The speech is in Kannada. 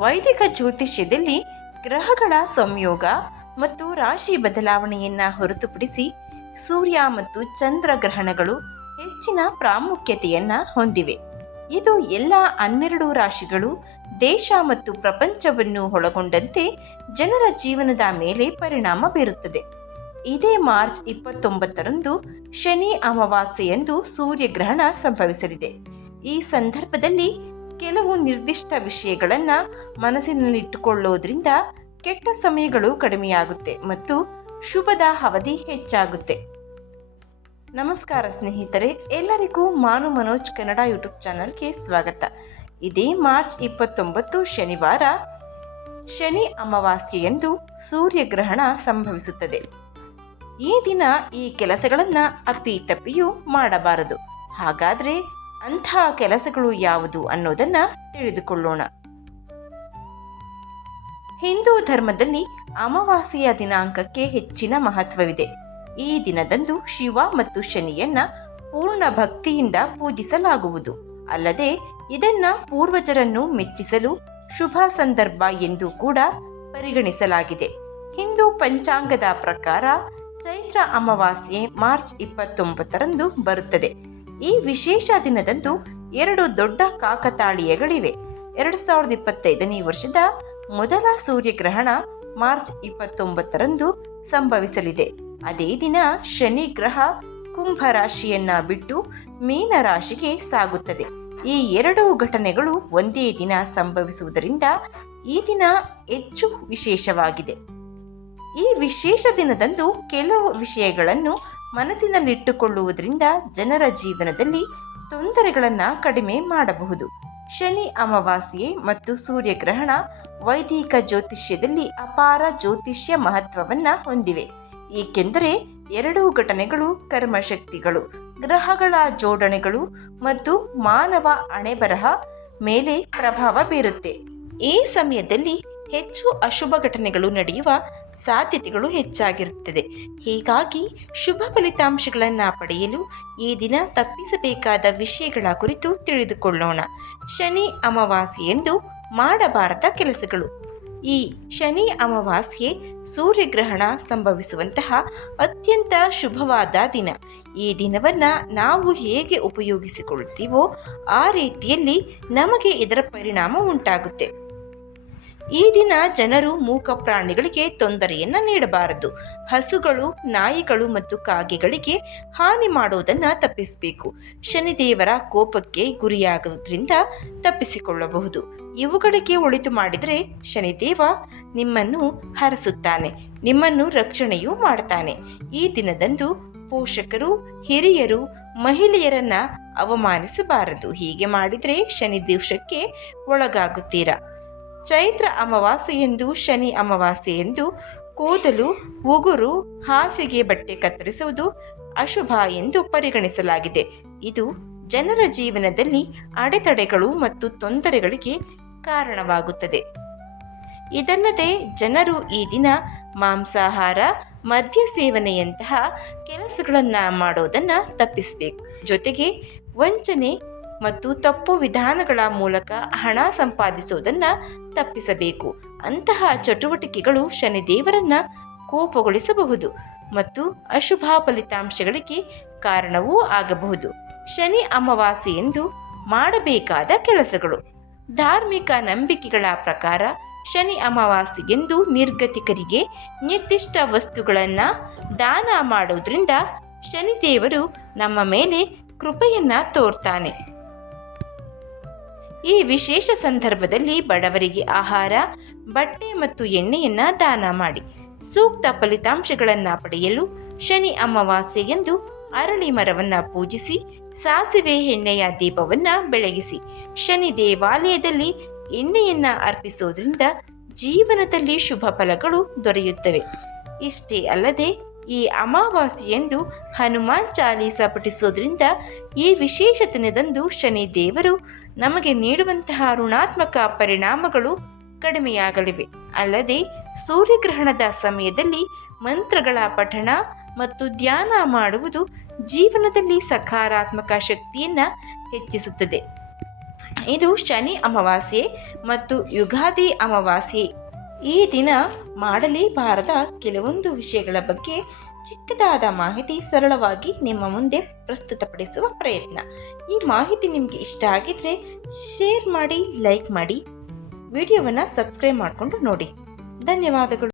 ವೈದಿಕ ಜ್ಯೋತಿಷ್ಯದಲ್ಲಿ ಗ್ರಹಗಳ ಸಂಯೋಗ ಮತ್ತು ರಾಶಿ ಬದಲಾವಣೆಯನ್ನ ಹೊರತುಪಡಿಸಿ ಸೂರ್ಯ ಮತ್ತು ಚಂದ್ರ ಗ್ರಹಣಗಳು ಹೆಚ್ಚಿನ ಪ್ರಾಮುಖ್ಯತೆಯನ್ನ ಹೊಂದಿವೆ. ಇದು ಎಲ್ಲ ಹನ್ನೆರಡು ರಾಶಿಗಳು ದೇಶ ಮತ್ತು ಪ್ರಪಂಚವನ್ನು ಒಳಗೊಂಡಂತೆ ಜನರ ಜೀವನದ ಮೇಲೆ ಪರಿಣಾಮ ಬೀರುತ್ತದೆ. ಇದೇ ಮಾರ್ಚ್ ಇಪ್ಪತ್ತೊಂಬತ್ತರಂದು ಶನಿ ಅಮಾವಾಸ್ಯೆಯಂದು ಸೂರ್ಯಗ್ರಹಣ ಸಂಭವಿಸಲಿದೆ. ಈ ಸಂದರ್ಭದಲ್ಲಿ ಕೆಲವು ನಿರ್ದಿಷ್ಟ ವಿಷಯಗಳನ್ನು ಮನಸ್ಸಿನಲ್ಲಿಟ್ಟುಕೊಳ್ಳೋದ್ರಿಂದ ಕೆಟ್ಟ ಸಮಯಗಳು ಕಡಿಮೆಯಾಗುತ್ತೆ ಮತ್ತು ಶುಭದ ಅವಧಿ ಹೆಚ್ಚಾಗುತ್ತೆ. ನಮಸ್ಕಾರ ಸ್ನೇಹಿತರೆ, ಎಲ್ಲರಿಗೂ ಮಾನು ಮನೋಜ್ ಕನ್ನಡ ಯೂಟ್ಯೂಬ್ ಚಾನಲ್ಗೆ ಸ್ವಾಗತ. ಇದೇ ಮಾರ್ಚ್ ಇಪ್ಪತ್ತೊಂಬತ್ತು, ಶನಿವಾರ. ಶನಿ ಅಮಾವಾಸ್ಯೆಯಂದು ಸೂರ್ಯಗ್ರಹಣ ಸಂಭವಿಸುತ್ತದೆ. ಈ ದಿನ ಈ ಕೆಲಸಗಳನ್ನು ಅಪ್ಪಿ ತಪ್ಪಿಯೂ ಮಾಡಬಾರದು. ಹಾಗಾದರೆ ಅಂತಹ ಕೆಲಸಗಳು ಯಾವುದು ಅನ್ನೋದನ್ನ ತಿಳಿದುಕೊಳ್ಳೋಣ. ಹಿಂದೂ ಧರ್ಮದಲ್ಲಿ ಅಮಾವಾಸ್ಯೆಯ ದಿನಾಂಕಕ್ಕೆ ಹೆಚ್ಚಿನ ಮಹತ್ವವಿದೆ. ಈ ದಿನದಂದು ಶಿವ ಮತ್ತು ಶನಿಯನ್ನ ಪೂರ್ಣ ಭಕ್ತಿಯಿಂದ ಪೂಜಿಸಲಾಗುವುದು. ಅಲ್ಲದೆ ಇದನ್ನ ಪೂರ್ವಜರನ್ನು ಮೆಚ್ಚಿಸಲು ಶುಭ ಸಂದರ್ಭ ಎಂದು ಕೂಡ ಪರಿಗಣಿಸಲಾಗಿದೆ. ಹಿಂದೂ ಪಂಚಾಂಗದ ಪ್ರಕಾರ ಚೈತ್ರ ಅಮಾವಾಸ್ಯೆ ಮಾರ್ಚ್ ಇಪ್ಪತ್ತೊಂಬತ್ತರಂದು ಬರುತ್ತದೆ. ಈ ವಿಶೇಷ ದಿನದಂದು ಎರಡು ದೊಡ್ಡ ಕಾಕತಾಳೀಯಗಳಿವೆ. ಎರಡು ಸಾವಿರದ ಇಪ್ಪತ್ತೈದನೇ ವರ್ಷದ ಮೊದಲ ಸೂರ್ಯಗ್ರಹಣ ಮಾರ್ಚ್ ಇಪ್ಪತ್ತೊಂಬತ್ತರಂದು ಸಂಭವಿಸಲಿದೆ. ಅದೇ ದಿನ ಶನಿ ಗ್ರಹ ಕುಂಭ ರಾಶಿಯನ್ನ ಬಿಟ್ಟು ಮೀನ ರಾಶಿಗೆ ಸಾಗುತ್ತದೆ. ಈ ಎರಡು ಘಟನೆಗಳು ಒಂದೇ ದಿನ ಸಂಭವಿಸುವುದರಿಂದ ಈ ದಿನ ಹೆಚ್ಚು ವಿಶೇಷವಾಗಿದೆ. ಈ ವಿಶೇಷ ದಿನದಂದು ಕೆಲವು ವಿಷಯಗಳನ್ನು ಮನಸ್ಸಿನಲ್ಲಿಟ್ಟುಕೊಳ್ಳುವುದರಿಂದ ಜನರ ಜೀವನದಲ್ಲಿ ತೊಂದರೆಗಳನ್ನು ಕಡಿಮೆ ಮಾಡಬಹುದು. ಶನಿ ಅಮಾವಾಸ್ಯೆ ಮತ್ತು ಸೂರ್ಯಗ್ರಹಣ ವೈದಿಕ ಜ್ಯೋತಿಷ್ಯದಲ್ಲಿ ಅಪಾರ ಜ್ಯೋತಿಷ್ಯ ಮಹತ್ವವನ್ನು ಹೊಂದಿವೆ. ಏಕೆಂದರೆ ಎರಡೂ ಘಟನೆಗಳು ಕರ್ಮಶಕ್ತಿಗಳು, ಗ್ರಹಗಳ ಜೋಡಣೆಗಳು ಮತ್ತು ಮಾನವ ಅಣೆಬರಹ ಮೇಲೆ ಪ್ರಭಾವ ಬೀರುತ್ತೆ. ಈ ಸಮಯದಲ್ಲಿ ಹೆಚ್ಚು ಅಶುಭ ಘಟನೆಗಳು ನಡೆಯುವ ಸಾಧ್ಯತೆಗಳು ಹೆಚ್ಚಾಗಿರುತ್ತದೆ. ಹೀಗಾಗಿ ಶುಭ ಫಲಿತಾಂಶಗಳನ್ನು ಪಡೆಯಲು ಈ ದಿನ ತಪ್ಪಿಸಬೇಕಾದ ವಿಷಯಗಳ ಕುರಿತು ತಿಳಿದುಕೊಳ್ಳೋಣ. ಶನಿ ಅಮಾವಾಸ್ಯೆ ಎಂದು ಮಾಡಬಾರದ ಕೆಲಸಗಳು. ಈ ಶನಿ ಅಮಾವಾಸ್ಯೆ ಸೂರ್ಯಗ್ರಹಣ ಸಂಭವಿಸುವಂತಹ ಅತ್ಯಂತ ಶುಭವಾದ ದಿನ. ಈ ದಿನವನ್ನು ನಾವು ಹೇಗೆ ಉಪಯೋಗಿಸಿಕೊಳ್ತೀವೋ ಆ ರೀತಿಯಲ್ಲಿ ನಮಗೆ ಇದರ ಪರಿಣಾಮ ಉಂಟಾಗುತ್ತೆ. ಈ ದಿನ ಜನರು ಮೂಕ ಪ್ರಾಣಿಗಳಿಗೆ ತೊಂದರೆಯನ್ನ ನೀಡಬಾರದು. ಹಸುಗಳು, ನಾಯಿಗಳು ಮತ್ತು ಕಾಗೆಗಳಿಗೆ ಹಾನಿ ಮಾಡುವುದನ್ನ ತಪ್ಪಿಸಬೇಕು. ಶನಿದೇವರ ಕೋಪಕ್ಕೆ ಗುರಿಯಾಗುವುದರಿಂದ ತಪ್ಪಿಸಿಕೊಳ್ಳಬಹುದು. ಇವುಗಳಿಗೆ ಒಳಿತು ಮಾಡಿದರೆ ಶನಿದೇವ ನಿಮ್ಮನ್ನು ಹರಸುತ್ತಾನೆ. ನಿಮ್ಮನ್ನು ರಕ್ಷಣೆಯೂ ಮಾಡ್ತಾನೆ. ಈ ದಿನದಂದು ಪೋಷಕರು, ಹಿರಿಯರು, ಮಹಿಳೆಯರನ್ನ ಅವಮಾನಿಸಬಾರದು. ಹೀಗೆ ಮಾಡಿದರೆ ಶನಿ ದಿವಸಕ್ಕೆ ಒಳಗಾಗುತ್ತೀರಾ? ಚೈತ್ರ ಅಮಾವಾಸ್ಯೆಯೆಂದು ಶನಿ ಅಮಾವಾಸ್ಯೆಯೆಂದು ಕೂದಲು, ಉಗುರು, ಹಾಸಿಗೆ ಬಟ್ಟೆ ಕತ್ತರಿಸುವುದು ಅಶುಭ ಎಂದು ಪರಿಗಣಿಸಲಾಗಿದೆ. ಇದು ಜನರ ಜೀವನದಲ್ಲಿ ಅಡೆತಡೆಗಳು ಮತ್ತು ತೊಂದರೆಗಳಿಗೆ ಕಾರಣವಾಗುತ್ತದೆ. ಇದಲ್ಲದೆ ಜನರು ಈ ದಿನ ಮಾಂಸಾಹಾರ, ಮದ್ಯ ಸೇವನೆಯಂತಹ ಕೆಲಸಗಳನ್ನು ಮಾಡೋದನ್ನು ತಪ್ಪಿಸಬೇಕು. ಜೊತೆಗೆ ವಂಚನೆ ಮತ್ತು ತಪ್ಪು ವಿಧಾನಗಳ ಮೂಲಕ ಹಣ ಸಂಪಾದಿಸುವುದನ್ನ ತಪ್ಪಿಸಬೇಕು. ಅಂತಹ ಚಟುವಟಿಕೆಗಳು ಶನಿದೇವರನ್ನು ಕೋಪಗೊಳಿಸಬಹುದು ಮತ್ತು ಅಶುಭ ಫಲಿತಾಂಶಗಳಿಗೆ ಕಾರಣವೂ ಆಗಬಹುದು. ಶನಿ ಅಮಾವಾಸ್ಯೆಯೆಂದು ಮಾಡಬೇಕಾದ ಕೆಲಸಗಳು. ಧಾರ್ಮಿಕ ನಂಬಿಕೆಗಳ ಪ್ರಕಾರ ಶನಿ ಅಮಾವಾಸ್ಯೆಗೆಂದು ನಿರ್ಗತಿಕರಿಗೆ ನಿರ್ದಿಷ್ಟ ವಸ್ತುಗಳನ್ನು ದಾನ ಮಾಡುವುದರಿಂದ ಶನಿದೇವರು ನಮ್ಮ ಮೇಲೆ ಕೃಪೆಯನ್ನ ತೋರ್ತಾನೆ. ಈ ವಿಶೇಷ ಸಂದರ್ಭದಲ್ಲಿ ಬಡವರಿಗೆ ಆಹಾರ, ಬಟ್ಟೆ ಮತ್ತು ಎಣ್ಣೆಯನ್ನ ದಾನ ಮಾಡಿ. ಸೂಕ್ತ ಫಲಿತಾಂಶಗಳನ್ನು ಪಡೆಯಲು ಶನಿ ಅಮಾವಾಸ್ಯೆಯೆಂದು ಅರಳಿ ಮರವನ್ನ ಪೂಜಿಸಿ, ಸಾಸಿವೆ ಎಣ್ಣೆಯ ದೀಪವನ್ನ ಬೆಳಗಿಸಿ. ಶನಿ ದೇವಾಲಯದಲ್ಲಿ ಎಣ್ಣೆಯನ್ನ ಅರ್ಪಿಸೋದ್ರಿಂದ ಜೀವನದಲ್ಲಿ ಶುಭ ಫಲಗಳು ದೊರೆಯುತ್ತವೆ. ಇಷ್ಟೇ ಅಲ್ಲದೆ, ಈ ಅಮಾವಾಸ್ಯೆಯೆಂದು ಹನುಮಾನ್ ಚಾಲೀಸ ಪಠಿಸೋದ್ರಿಂದ ಈ ವಿಶೇಷ ದಿನದಂದು ಶನಿ ದೇವರು ನಮಗೆ ನೀಡುವಂತಹ ಋಣಾತ್ಮಕ ಪರಿಣಾಮಗಳು ಕಡಿಮೆಯಾಗಲಿವೆ. ಅಲ್ಲದೆ ಸೂರ್ಯಗ್ರಹಣದ ಸಮಯದಲ್ಲಿ ಮಂತ್ರಗಳ ಪಠಣ ಮತ್ತು ಧ್ಯಾನ ಮಾಡುವುದು ಜೀವನದಲ್ಲಿ ಸಕಾರಾತ್ಮಕ ಶಕ್ತಿಯನ್ನು ಹೆಚ್ಚಿಸುತ್ತದೆ. ಇದು ಶನಿ ಅಮಾವಾಸ್ಯೆ ಮತ್ತು ಯುಗಾದಿ ಅಮಾವಾಸ್ಯೆ. ಈ ದಿನ ಮಾಡಲೇಬಾರದ ಕೆಲವೊಂದು ವಿಷಯಗಳ ಬಗ್ಗೆ ಚಿಕ್ಕದಾದ ಮಾಹಿತಿ ಸರಳವಾಗಿ ನಿಮ್ಮ ಮುಂದೆ ಪ್ರಸ್ತುತಪಡಿಸುವ ಪ್ರಯತ್ನ. ಈ ಮಾಹಿತಿ ನಿಮಗೆ ಇಷ್ಟ ಆಗಿದ್ರೆ ಶೇರ್ ಮಾಡಿ, ಲೈಕ್ ಮಾಡಿ. ವಿಡಿಯೋವನ್ನು ಸಬ್ಸ್ಕ್ರೈಬ್ ಮಾಡಿಕೊಂಡು ನೋಡಿ. ಧನ್ಯವಾದಗಳು.